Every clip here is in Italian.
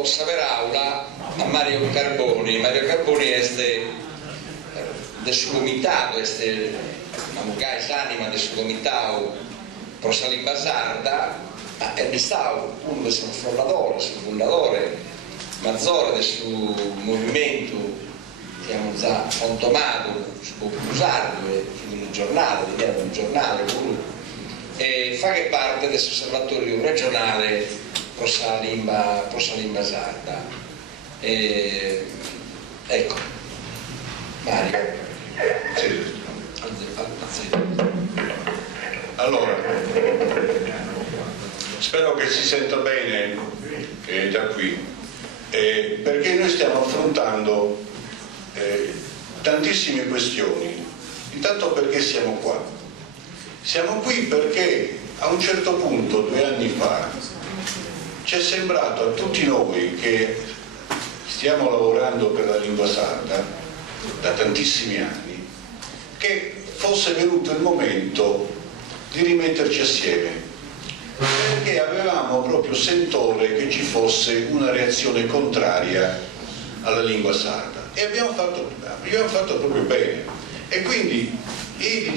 quiero saber aula a Mario Carboni. Mario Carboni este de su comitado, una mujer anima de su comitado pro sa lingua sarda, è stato uno dei fondatori maggiore del suo movimento, diciamo, già fontomato su sardo, un giornale, e fa che parte dell'osservatorio regionale pro sa lingua sarda. Ecco, Mario. Sì. Allora, spero che si senta bene da qui, perché noi stiamo affrontando tantissime questioni. Intanto, perché siamo qua? Siamo qui perché a un certo punto, 2 anni fa, ci è sembrato a tutti noi che stiamo lavorando per la lingua sarda da tantissimi anni che fosse venuto il momento di rimetterci assieme, perché avevamo proprio sentore che ci fosse una reazione contraria alla lingua sarda, e abbiamo fatto proprio bene. E quindi i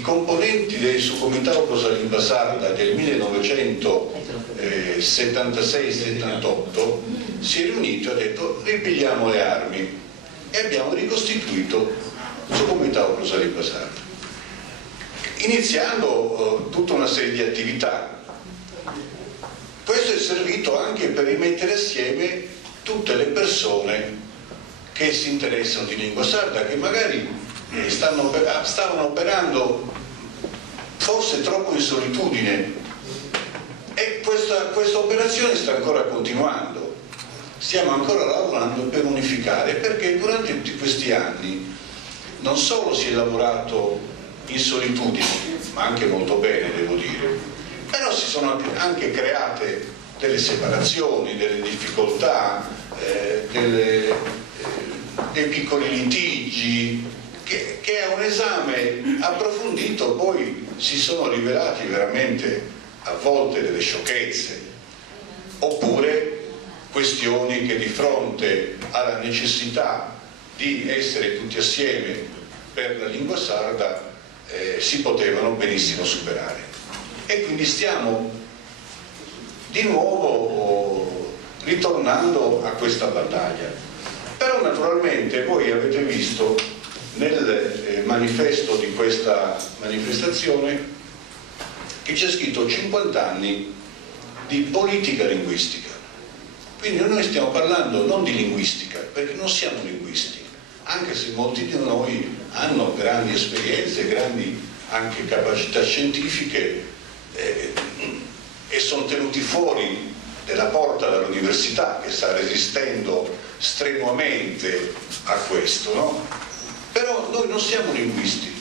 componenti del subcomitato pro sa lingua sarda del 1976-78 si è riunito e ha detto: ripigliamo le armi, e abbiamo ricostituito il subcomitato pro sa lingua sarda, iniziando tutta una serie di attività. Questo è servito anche per rimettere assieme tutte le persone che si interessano di lingua sarda, che magari stavano operando forse troppo in solitudine, e questa operazione sta ancora continuando. Stiamo ancora lavorando per unificare, perché durante tutti questi anni non solo si è lavorato in solitudine, ma anche molto bene, devo dire, però si sono anche create delle separazioni, delle difficoltà, dei piccoli litigi che a un esame approfondito poi si sono rivelati veramente a volte delle sciocchezze, oppure questioni che di fronte alla necessità di essere tutti assieme per la lingua sarda si potevano benissimo superare. E quindi stiamo di nuovo ritornando a questa battaglia. Però naturalmente voi avete visto nel manifesto di questa manifestazione che c'è scritto 50 anni di politica linguistica. Quindi noi stiamo parlando non di linguistica, perché non siamo linguisti, anche se molti di noi hanno grandi esperienze, grandi anche capacità scientifiche, e sono tenuti fuori della porta dall'università, che sta resistendo strenuamente a questo, no? Però noi non siamo linguisti,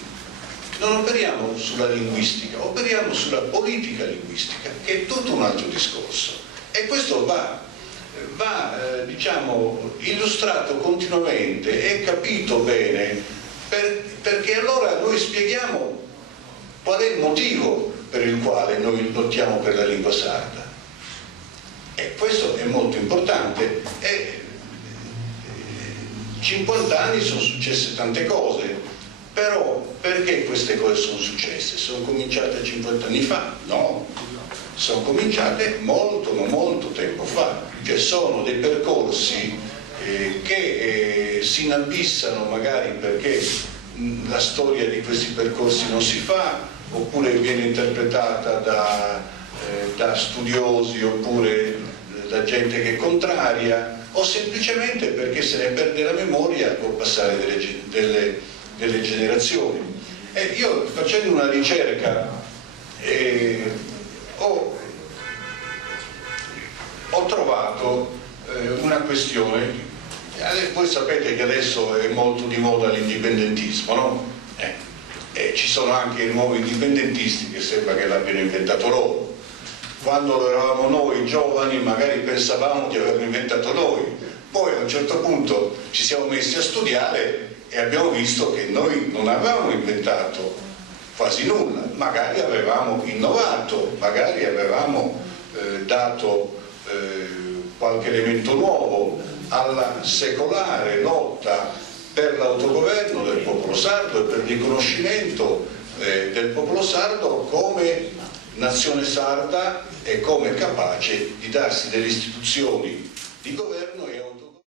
non operiamo sulla linguistica, operiamo sulla politica linguistica, che è tutto un altro discorso, e questo va diciamo illustrato continuamente e capito bene, perché allora noi spieghiamo qual è il motivo per il quale noi lottiamo per la lingua sarda. E questo è molto importante. 50 anni sono successe tante cose, però perché queste cose sono successe? Sono cominciate 50 anni fa? No, sono cominciate molto, ma molto tempo fa. Cioè sono dei percorsi che si inabissano magari perché la storia di questi percorsi non si fa, oppure viene interpretata da studiosi, oppure da gente che è contraria, o semplicemente perché se ne perde la memoria col passare delle generazioni. Io, facendo una ricerca, ho trovato una questione. Voi sapete che adesso è molto di moda l'indipendentismo, no? Ci sono anche i nuovi indipendentisti che sembra che l'abbiano inventato loro. Quando eravamo noi giovani magari pensavamo di averlo inventato noi, poi a un certo punto ci siamo messi a studiare e abbiamo visto che noi non avevamo inventato quasi nulla, magari avevamo innovato, magari avevamo dato qualche elemento nuovo alla secolare lotta per l'autogoverno del popolo sardo e per il riconoscimento del popolo sardo come nazione sarda e come capace di darsi delle istituzioni di governo